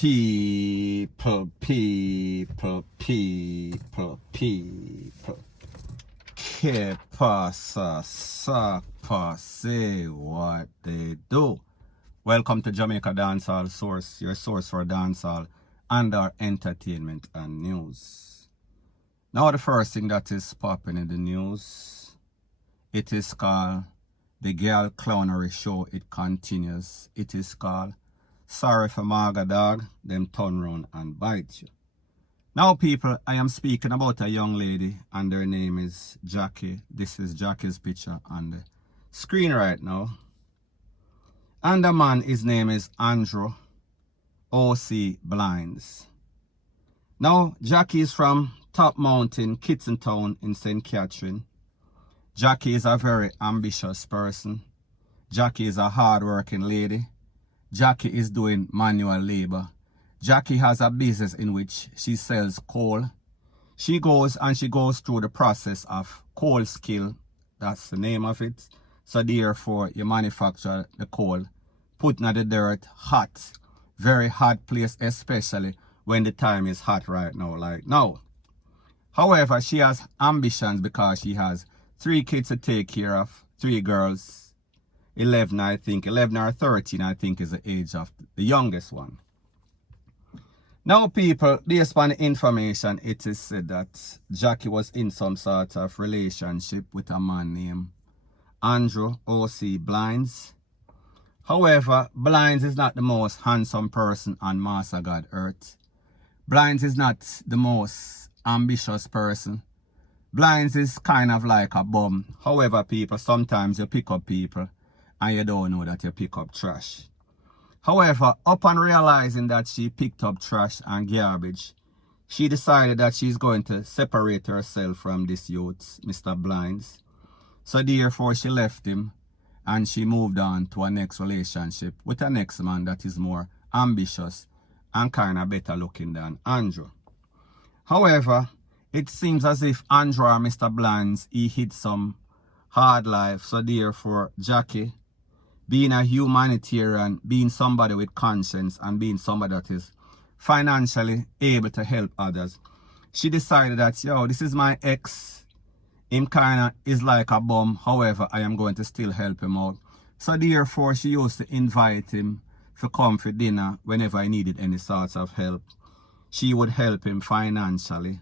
People. Que pasa, sakpa, say what they do. Welcome to Jamaica Dancehall Source, your source for dancehall and our entertainment and news. Now the first thing that is popping in the news, it is called the girl clownery show. It continues. It is called Sorry for Maga Dog, them turn round and bite you. Now people, I am speaking about a young lady and her name is Jackie. This is Jackie's picture on the screen right now. And the man, his name is Andrew O.C. Blinds. Now Jackie is from Top Mountain, Kitson Town in St. Catherine. Jackie is a very ambitious person. Jackie is a hard-working lady. Jackie is doing manual labor. Jackie has a business in which she sells coal. She goes through the process of coal skill. That's the name of it. So therefore, you manufacture the coal, putting at the dirt, hot, very hot place, especially when the time is hot right now, like now. However, she has ambitions because she has 3 kids to take care of, 3 girls. 11 or 13 I think is the age of the youngest one. Now people, based on the information, it is said that Jackie was in some sort of relationship with a man named Andrew O.C. Blinds. However, Blinds is not the most handsome person on Master God Earth. Blinds is not the most ambitious person. Blinds is kind of like a bum. However, people, sometimes you pick up people and you don't know that you pick up trash. However, upon realizing that she picked up trash and garbage, she decided that she's going to separate herself from this youth, Mr. Blinds. So therefore, she left him and she moved on to a next relationship with a next man that is more ambitious and kind of better looking than Andrew. However, it seems as if Andrew or Mr. Blinds, he hit some hard life. So therefore, Jackie, being a humanitarian, being somebody with conscience, and being somebody that is financially able to help others, she decided that, yo, this is my ex. Him kind of is like a bum. However, I am going to still help him out. So therefore, she used to invite him to come for dinner whenever he needed any sorts of help. She would help him financially.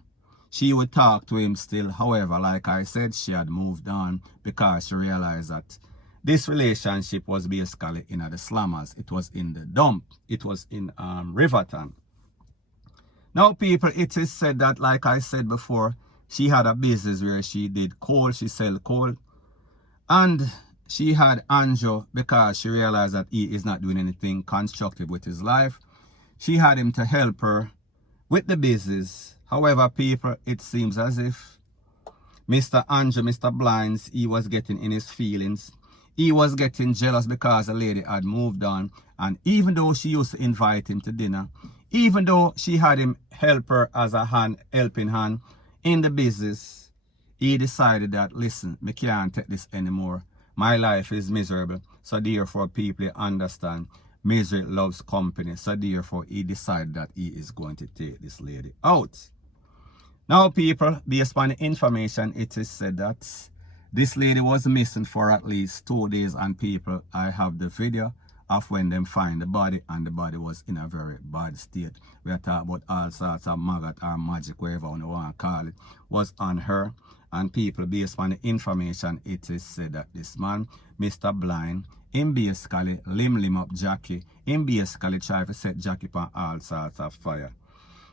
She would talk to him still. However, like I said, she had moved on because she realized that this relationship was basically in the slammers. It was in the dump. It was in Riverton. Now people, it is said that, like I said before, she had a business where she did coal. She sell coal. And she had Andrew because she realized that he is not doing anything constructive with his life. She had him to help her with the business. However, people, it seems as if Mr. Andrew, Mr. Blinds, he was getting in his feelings. He was getting jealous because the lady had moved on. And even though she used to invite him to dinner, even though she had him help her as a helping hand in the business, he decided that, listen, I can't take this anymore. My life is miserable. So therefore, people understand misery loves company. So therefore, he decided that he is going to take this lady out. Now, people, based on the information, it is said that this lady was missing for at least 2 days, and people, I have the video of when them find the body, and the body was in a very bad state. We are talking about all sorts of maggot or magic, whatever you want to call it, was on her. And people, based on the information, it is said that this man, Mr. Blind, him basically limb up Jackie. Him basically try to set Jackie on all sorts of fire.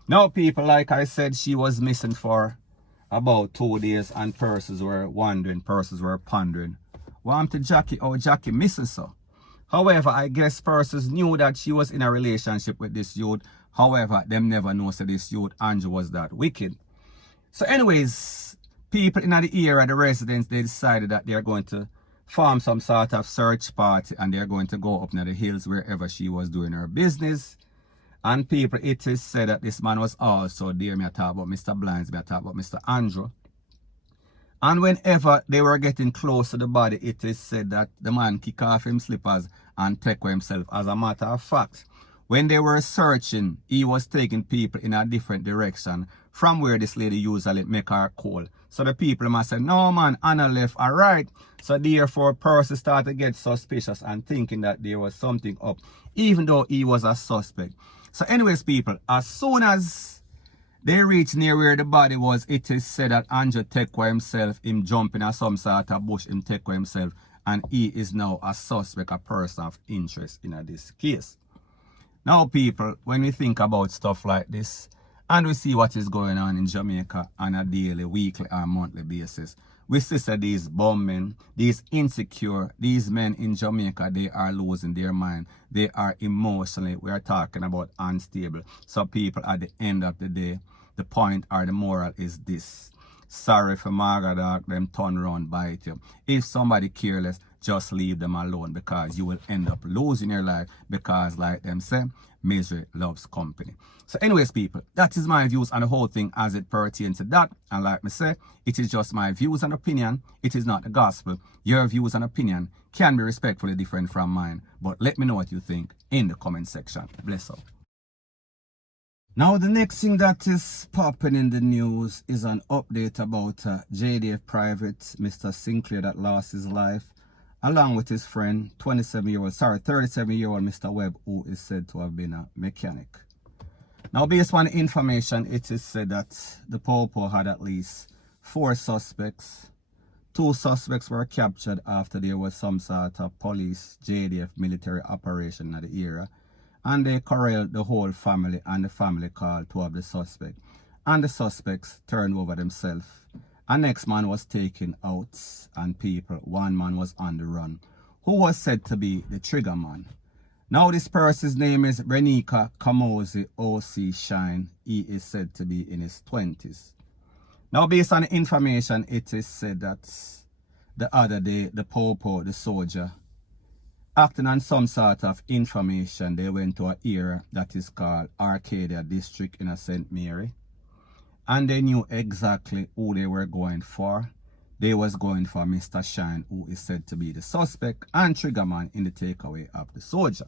Now, people, like I said, she was missing for about 2 days, and persons were wondering, persons were pondering, what to Jackie? Oh, Jackie missing so. However, I guess persons knew that she was in a relationship with this youth. However, them never know that this youth, Andrew, was that wicked. So anyways, people in the area, the residents, they decided that they're going to form some sort of search party, and they're going to go up in the hills wherever she was doing her business. And people, it is said that this man was also there. Me talk about Mr. Blinds, me talk about Mr. Andrew. And whenever they were getting close to the body, it is said that the man kick off him slippers and take himself. As a matter of fact, When they were searching, he was taking people in a different direction from where this lady usually make her call. So the people must say, no man, Anna left, alright. So therefore, person started to get suspicious and thinking that there was something up, even though he was a suspect. So anyways, people, as soon as they reached near where the body was, it is said that Andrew Tekwa himself, him jumping at some sort of bush, him Tekwa himself, and he is now a suspect, a person of interest in this case. Now people, when we think about stuff like this, and we see what is going on in Jamaica on a daily, weekly, or monthly basis, we see that these bummen, these insecure, these men in Jamaica, they are losing their mind. They are emotionally, we are talking about unstable. So people, at the end of the day, the point or the moral is this. Sorry for Margaret, them turn around, bite you. If somebody careless, just leave them alone, because you will end up losing your life, because like them say, misery loves company. So anyways, people, that is my views on the whole thing as it pertains to that. And like me say, it is just my views and opinion. It is not the gospel. Your views and opinion can be respectfully different from mine. But let me know what you think in the comment section. Bless up. Now the next thing that is popping in the news is an update about JDF private, Mr. Sinclair, that lost his life, along with his friend, 37-year-old Mr. Webb, who is said to have been a mechanic. Now, based on the information, it is said that the Popo had at least 4 suspects. 2 suspects were captured after there was some sort of police, JDF military operation in the area. And they corralled the whole family, and the family called 2 of the suspects. And the suspects turned over themselves. A next man was taken out, and people, 1 man was on the run, who was said to be the trigger man. Now this person's name is Renika Kamosi O.C. Shine. He is said to be in his 20s. Now based on the information, it is said that the other day, the Popo, the soldier, acting on some sort of information, they went to an area that is called Arcadia District in St. Mary. And they knew exactly who they were going for. They was going for Mr. Shine, who is said to be the suspect and triggerman in the takeaway of the soldier.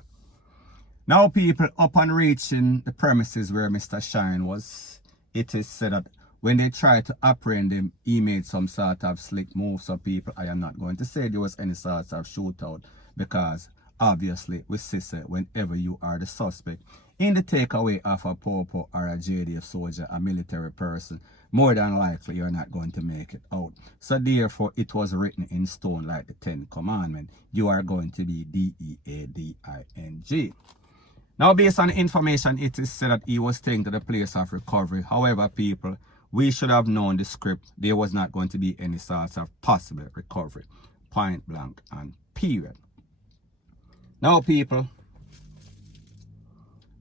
Now people, upon reaching the premises where Mr. Shine was, it is said that when they tried to apprehend him, he made some sort of slick move. So people, I am not going to say there was any sort of shootout, because obviously we see whenever you are the suspect in the takeaway of a Popo or a JDF soldier, a military person, more than likely you're not going to make it out. So therefore it was written in stone like the 10 commandments. You are going to be D-E-A-D-I-N-G. Now based on the information, it is said that he was taken to the place of recovery. However, people, we should have known the script. There was not going to be any sort of possible recovery. Point blank and period. Now people,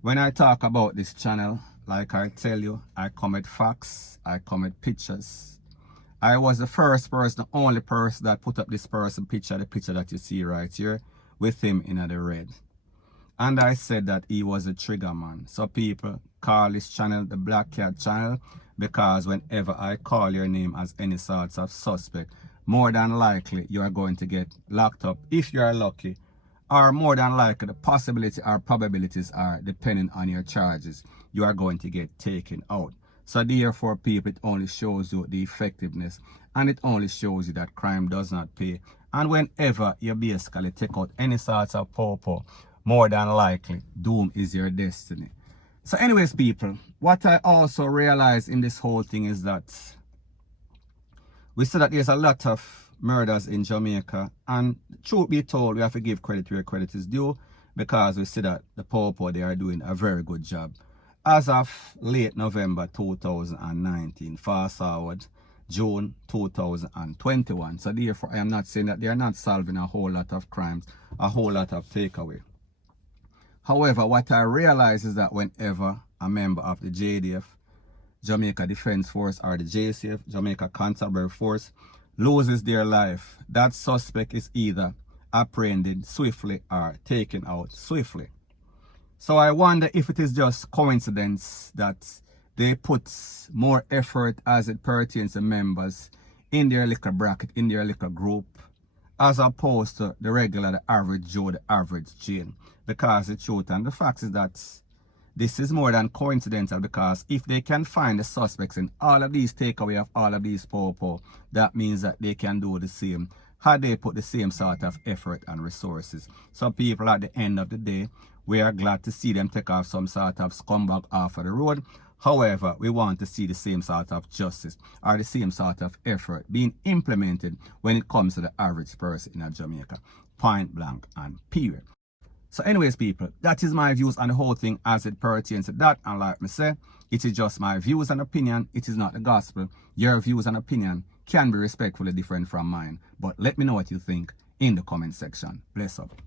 when I talk about this channel, like I tell you, I come with facts, I come with pictures. I was the first person, the only person that put up this person picture, the picture that you see right here, with him in the red. And I said that he was a trigger man. So people, call this channel the Black Cat channel, because whenever I call your name as any sorts of suspect, more than likely you are going to get locked up if you are lucky. Or more than likely, the possibility or probabilities are, depending on your charges, you are going to get taken out. So therefore, people, it only shows you the effectiveness, and it only shows you that crime does not pay. And whenever you basically take out any sort of Popo, more than likely, doom is your destiny. So anyways, people, what I also realized in this whole thing is that we see that there's a lot of murders in Jamaica, and truth be told, we have to give credit where credit is due, because we see that the Popo, they are doing a very good job. As of late November 2019, fast forward June 2021. So therefore, I am not saying that they are not solving a whole lot of crimes, a whole lot of takeaway. However, what I realize is that whenever a member of the JDF, Jamaica Defense Force, or the JCF, Jamaica Constabulary Force, loses their life, that suspect is either apprehended swiftly or taken out swiftly. So I wonder if it is just coincidence that they put more effort as it pertains to members in their little bracket, in their little group, as opposed to the regular, the average Joe, the average Jane. Because the truth and the fact is that this is more than coincidental, because if they can find the suspects in all of these takeaway of all of these popo, that means that they can do the same. Had they put the same sort of effort and resources. So people, at the end of the day, we are glad to see them take off some sort of scumbag off of the road. However, we want to see the same sort of justice or the same sort of effort being implemented when it comes to the average person in Jamaica. Point blank and period. So anyways, people, that is my views on the whole thing as it pertains to that. And like me say, it is just my views and opinion. It is not the gospel. Your views and opinion can be respectfully different from mine. But let me know what you think in the comment section. Bless up.